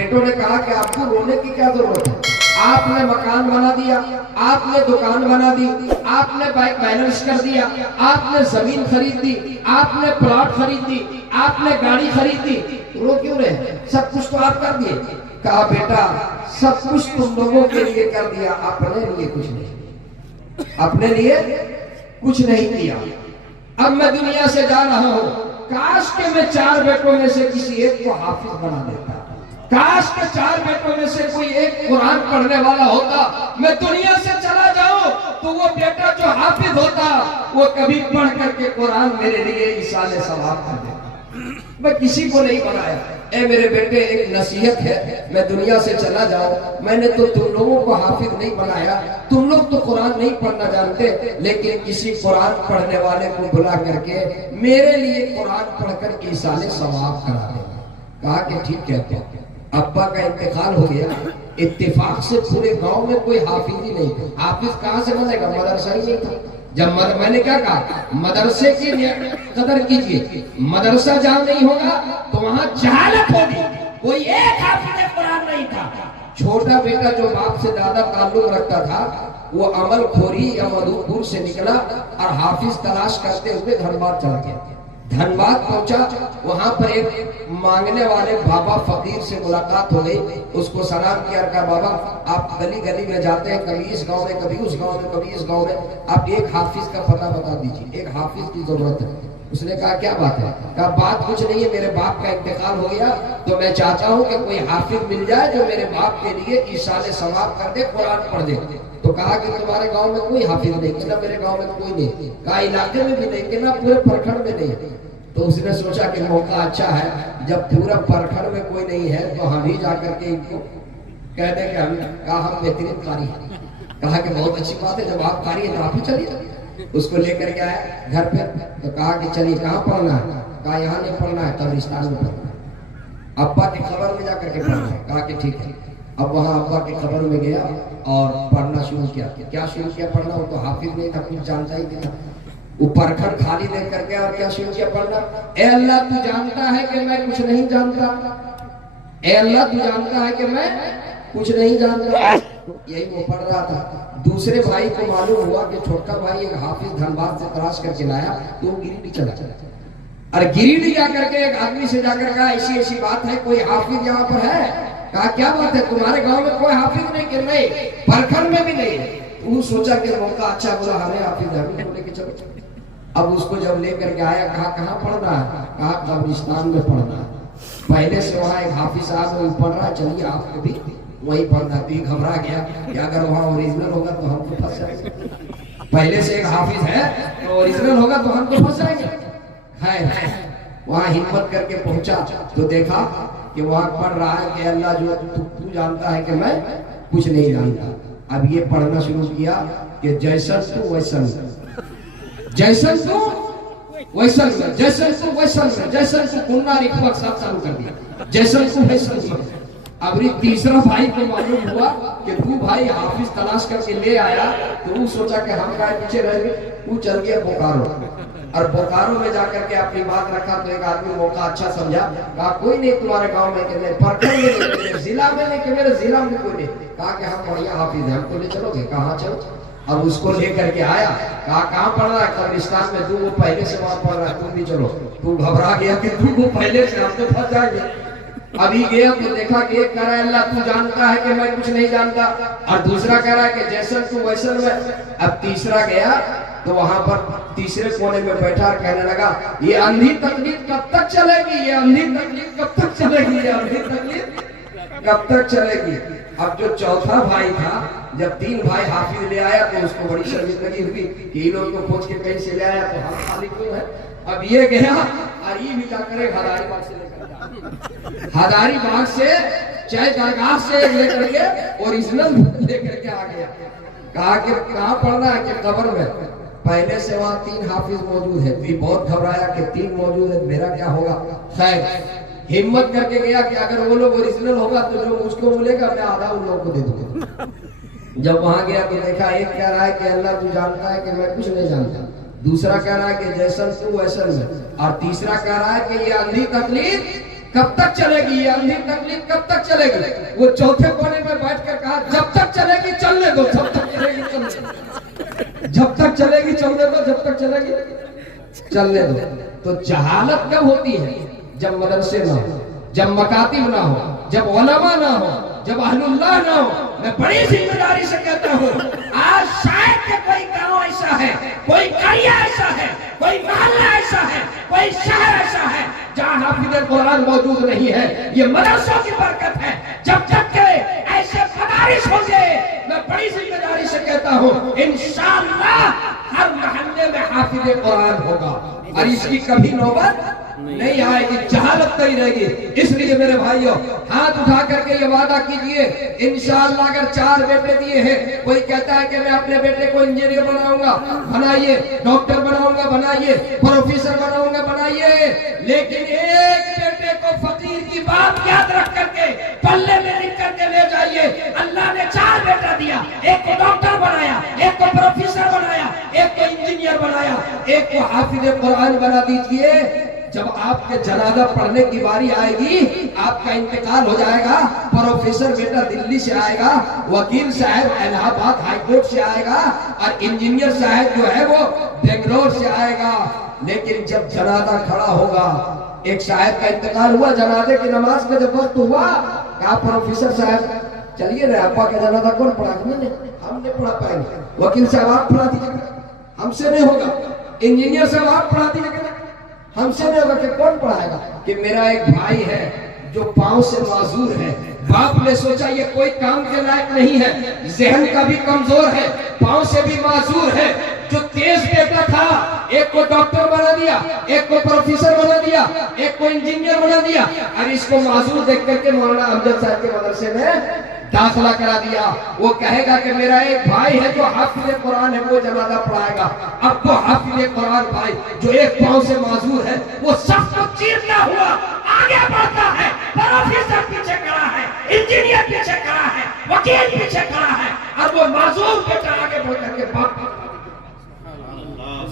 बेटों ने कहा कि आपको रोने की क्या जरूरत है, आपने मकान बना दिया, आपने दुकान बना दी, आपने बैंक बैलेंस कर दिया, आपने जमीन खरीद दी, आपने प्लॉट खरीद दी, आपने गाड़ी खरीद दी, रो क्यों रहे? सब कुछ तो आप कर दिए। कहा बेटा सब कुछ तुम लोगों के लिए कर दिया, अपने लिए कुछ नहीं, अपने लिए कुछ नहीं किया। अब मैं दुनिया से जा रहा हूं, काश के मैं 4 बेटों में से किसी एक को हाफिज बना देता, काश के 4 बेटों में से कोई एक कुरान पढ़ने वाला होता, मैं दुनिया से चला जाऊं तो वो बेटा जो हाफिज होता वो कभी पढ़ करके कुरान मेरे लिए इसाले सवाब कर देता। मैं किसी को नहीं बनाया। ए मेरे बेटे, एक नसीहत है, मैं दुनिया से चला जाऊं, मैंने तो तुम लोगों को हाफिज नहीं बनाया, तुम लोग तो कुरान नहीं पढ़ना जानते, लेकिन किसी कुरान पढ़ने वाले को बुला करके मेरे लिए कुरान पढ़कर के इसाले सवाब करा देगा। कहा कि ठीक कहते हैं। अब्बा का इंतकाल हो गया, इत्तेफाक से पूरे गांव में कोई हाफिज ही नहीं था। हाफिज कहां से बनेगा, मदरसा ही नहीं था। जब मैंने क्या कहा, मदरसे की कदर कीजिए, मदरसा जहां नहीं होगा तो वहां जहालत होगी। कोई एक हाफिज कुरान नहीं था। छोटा बेटा जो बाप से ज्यादा ताल्लुक रखता था वो अमल खोरी या मधुपुर से निकला और हाफिज तलाश करते हुए धनबाद चला गया। धनबाद पहुंचा, वहां पर एक मांगने वाले बाबा फकीर से मुलाकात हो गई। उसको सलाम किया, कहा बाबा आप गली गली में जाते हैं, कभी इस गांव में, कभी उस गांव में, कभी इस गांव में, आप एक हाफिज का पता बता दीजिए, एक हाफिज की जरूरत है। उसने कहा क्या बात है? कहा बात कुछ नहीं है, मेरे बाप का इंतकाल हो गया तो मैं चाहता हूँ कि कोई हाफिज मिल जाए जो मेरे बाप के लिए इसाले सवाब कर दे, कुरान पढ़ दे। तो कहा कि तुम्हारे गांव में कोई हाफिज नहीं, कहना मेरे गांव में कोई नहीं, कहा इलाके में भी नहीं, कहना पूरे प्रखंड में नहीं। तो उसने सोचा कि मौका अच्छा है, जब पूरा प्रखंड में कोई नहीं है तो हम ही जाकर के इनको कह दें कि हम, कहा हम बेहतरीन कारी हैं। कहा कि बहुत अच्छी बात है, जब आप कारी है तो आप ही चलिए। उसको लेकर के आया घर पे, तो कहा कि चलिए कहाँ पढ़ना है? कहा यहाँ नहीं पढ़ना है, कब्रिस्तान में पढ़ना है, अब्बा की खबर में जाकर के पढ़ना है। कहा कि ठीक है। अब वहाँ अब्बा की खबर में गया और पढ़ना शुरू किया। क्या शुरू किया पढ़ना? वो तो हाफिज नहीं था, कुछ जानता ही नहीं था। वो परखंड खाली देख करके और क्या शुरू किया पढ़ना, ए अल्लाह तू जानता है कि मैं कुछ नहीं जानता, ए अल्लाह तू जानता है कि मैं कुछ नहीं जानता। यही वो पढ़ रहा था। दूसरे भाई को मालूम हुआ कि छोटा भाई एक हाफिज धनबाद से तलाश करके लाया, तो वो गिरिडीह चला। और गिरिडीह जाकर के एक आदमी से जाकर कहा ऐसी ऐसी बात है, कोई हाफिज यहाँ पर है? कहा क्या बात है, तुम्हारे गांव में कोई हाफिज नहीं? कि नहीं, परखंड में भी नहीं। वो सोचा कि मौका अच्छा, बोला हमें हाफिज है, लेके चलो। अब उसको जब लेकर के आया, कहा कहाँ पढ़ना है? कहा कब्रिस्तान में पढ़ना है। पहले से वहाँ एक हाफिज साहब वही पढ़ रहा है, चलिए आपको भी वही पढ़ना। तो घबरा गया कि अगर वहाँ ओरिजिनल होगा तो हमको फंस जाएंगे, पहले से एक हाफिज है तो ओरिजिनल होगा तो हमको फंस जाएंगे। है वहाँ हिम्मत करके पहुंचा तो देखा कि वहाँ पढ़ रहा है कि अल्लाह जो तू जानता है कि मैं कुछ नहीं जानता। अब ये पढ़ना शुरू किया कि जैसा तू वैसा, जैसन तू वैसन में, जैसन तू वैसन में, जैसन तू कुन्ना रिखवत सब चालू कर दिया, जैसन तू वैसन में। अब तीसरा भाई को मालूम हुआ कि तू भाई हाफिज तलाश करके ले आया, तो वो सोचा कि हम क्या पीछे रह गए। वो चल गया बोकारो, और बोकारो में जाकर के अपनी बात रखा। तो एक आदमी मौका अच्छा समझा, कहा कोई नहीं तुम्हारे गांव में, कि प्रखंड में नहीं, जिला में नहीं, कि मेरे जिला में कोई नहीं। कहा कि हम बढ़िया हाफिज है, हमको ले चलोगे? कहा चलो। अब उसको लेकर के आया, कहा कहाँ पढ़ रहा है? कब्रिस्तान में। तू वो पहले से वहां पढ़ रहा है, तुम भी चलो। तू घबरा गया कि तू वो पहले से, हम तो फंस जाएंगे। अभी गया तो देखा कि एक कह रहा है अल्लाह तू जानता है कि मैं कुछ नहीं जानता, और दूसरा कह रहा है कि जैसन तू वैसन में। अब तीसरा गया तो वहां पर तीसरे कोने में बैठा और कहने लगा ये अंधी तकलीफ कब तक चलेगी, ये अंधी तकलीफ कब तक चलेगी, ये अंधी तकलीफ कब तक चलेगी। अब जो चौथा भाई था, जब 3 भाई हाफिज ले आया तो उसको बड़ी शर्मिंदगी हुई कि इन लोगों को खोज के कहीं से ले आया तो हम खाली क्यों है। अब ये गया और ये भी जाकर हजारीबाग से लेकर, हजारीबाग से चाहे दरगाह से लेकर के ओरिजिनल लेकर के आ गया। कहा कि कहाँ पढ़ना है? कि कब्र में। पहले से वहाँ 3 हाफिज मौजूद है। भी बहुत घबराया कि 3 मौजूद है, मेरा क्या होगा। खैर हिम्मत करके गया कि अगर वो लोग ओरिजिनल होगा तो जो मुझको मिलेगा मैं आधा उन लोगों को दे दूंगा। जब वहां गया तो देखा एक कह रहा है कि अल्लाह तू जानता है कि मैं कुछ नहीं जानता, दूसरा कह रहा है कि जैसन तू वैसन में, और तीसरा कह रहा है कि ये अंधी तकलीफ कब तक चलेगी ये अंधी तकलीफ, कब तक चलेगी? वो चौथे कोने में बैठकर कहा जब तक चलेगी चलने दो, जब तक चलेगी चलने दो, जब तक चलेगी चलने दो, जब तक चलेगी चलने दो। तो जहालत कब होती है? जब मदरसे ना हो, जब मकातिब ना हो, जब उलमा ना हो, जब अहलुल्लाह ना हो। मैं बड़ी जिम्मेदारी से कहता हूँ, आज शायद के कोई गांव ऐसा है, कोई करिया ऐसा है, कोई मोहल्ला ऐसा है, कोई शहर ऐसा है जहाँ हाफिज़ कुरान मौजूद नहीं है। ये मदरसों की बरकत है। जब तक के ऐसे मदारिस होंगे, मैं बड़ी जिम्मेदारी से कहता हूँ, इंशाअल्लाह हर मोहल्ले में हाफिज़ कुरान होगा और इसकी कभी नौबत नहीं आएगी, जहालत नहीं रहेगी। इसलिए मेरे भाइयों, हाथ उठा करके ये वादा कीजिए, इंशाअल्लाह अगर 4 बेटे दिए हैं, कोई कहता है कि मैं अपने बेटे को इंजीनियर बनाऊंगा, बनाइए, डॉक्टर बनाऊंगा, बनाइए, प्रोफेसर बनाऊंगा, बनाइए, लेकिन एक बेटे को फकीर की बात याद रख करके पल्ले में लिख करके ले जाइए। अल्लाह ने 4 बेटा दिया, एक को डॉक्टर बनाया, एक को प्रोफेसर बनाया, एक को इंजीनियर बनाया, एक को हाफिज़ कुरान बना दीजिए। जब आपके जनाजा पढ़ने की बारी आएगी, आपका इंतकाल हो जाएगा, प्रोफेसर बेटा दिल्ली से आएगा, वकील साहब इलाहाबाद हाई कोर्ट से आएगा और इंजीनियर साहब जो है वो बेंगलोर से आएगा। लेकिन जब जनाजा खड़ा होगा, एक साहब का इंतकाल हुआ, जनाजे की नमाज का जब वक्त हुआ, कहा प्रोफेसर साहब चलिए रे, अब्बा का जनाजा कौन पढ़ा? हम नहीं पढ़ा पाएंगे। वकील साहब आप पढ़ा दीजिएगा, हमसे नहीं होगा। इंजीनियर साहब आप पढ़ा दीजिएगा, हमसे नहीं होगा। कि कौन पढ़ाएगा? कि मेरा एक भाई है जो पांव से माजूर है। बाप ने सोचा ये कोई काम के लायक नहीं है, जहन का भी कमजोर है, पांव से भी माजूर है। जो तेज बेटा था, एक को डॉक्टर बना दिया, एक को प्रोफेसर बना दिया, एक को इंजीनियर बना दिया, और इसको माजूर देख करके मौलाना अमजद साहब के मदरसे में दाखिला करा दिया। वो कहेगा कि मेरा एक भाई है जो हाफिज़ कुरान है, वो जनाजा पढ़ाएगा। अब वो हाफिज़ कुरान भाई जो एक पांव से माजूर है, वो सबको चीरता हुआ आगे बढ़ता है। प्रोफेसर पीछे खड़ा है, इंजीनियर पीछे खड़ा है, वकील पीछे खड़ा है, और वो माजूर बेटा आगे बढ़ करके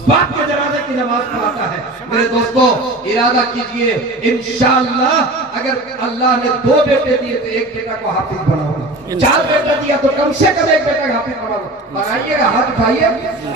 बाप के जनाजे की नमाज पढ़ाता है। मेरे दोस्तों, इरादा कीजिए, इंशाअल्लाह अगर अल्लाह ने 2 बेटे दिए तो एक बेटा को हाफिज बनाऊंगा, 4 बेटा दिया तो कम से कम एक बेटा हाफिज बनाऊंगा। बनाइएगा, हाथ उठाइए,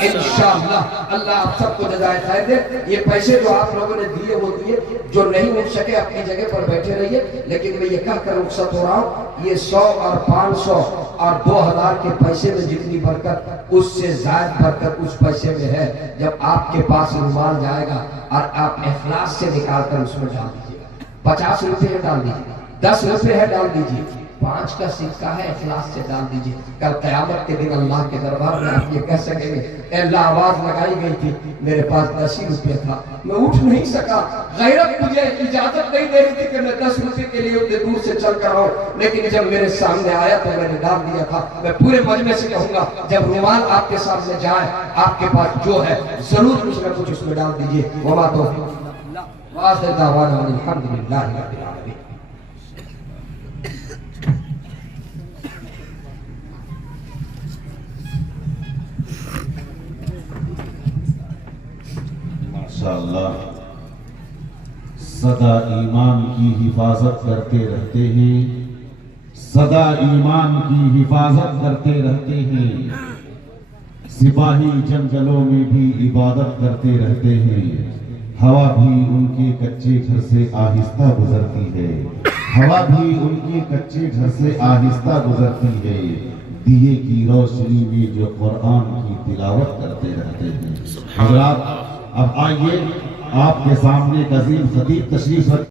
इंशाअल्लाह अल्लाह आप सबको जज़ाए खैर दे। ये पैसे जो आप लोगों ने दिए वो दिए, जो नहीं उठ सके अपनी जगह पर बैठे रहिए। लेकिन मैं ये कहकर रुखसत हो रहा हूँ, ये 100 और 500 और 2000 के पैसे में जितनी बरकत, उससे ज्यादा बरकत उस पैसे में है जब आपके पास रुमाल जाएगा और आप इखलास से निकालकर उसमें डाल दीजिएगा। 50 रुपये डाल दीजिए, 10 रुपये है डाल दीजिए, 5 का सिक्का है, इखलास से डाल दीजिए। कल क़यामत के दिन अल्लाह के दरबार में आप ये कह सकेंगे, अल्लाह आवाज लगाई गई थी, मेरे पास 10 ही रुपये था, मैं उठ नहीं सका, गैरत मुझे इजाजत नहीं दे रही थी कि मैं 10 रुपये के लिए उतने दूर से चल कर आऊं, लेकिन जब मेरे सामने आया तो मैंने डाल दिया था। मैं पूरे मजमे से कहूंगा, जब रुमाल आपके सामने जाए, आपके पास जो है जरूर कुछ न कुछ उसमें डाल दीजिए। वमा तो माशाअल्लाह, सदा ईमान की हिफाजत करते रहते हैं, सदा ईमान की हिफाजत करते रहते हैं। सिपाही जंगलों में भी इबादत करते रहते हैं। हवा भी उनके कच्चे घर से आहिस्ता गुजरती है, हवा भी उनके कच्चे घर से आहिस्ता गुजरती है। दिए की रोशनी में जो कुरान की तिलावत करते रहते हैं। हज़रात, अब आइए आपके सामने एक अजीम खतीब तशरीफ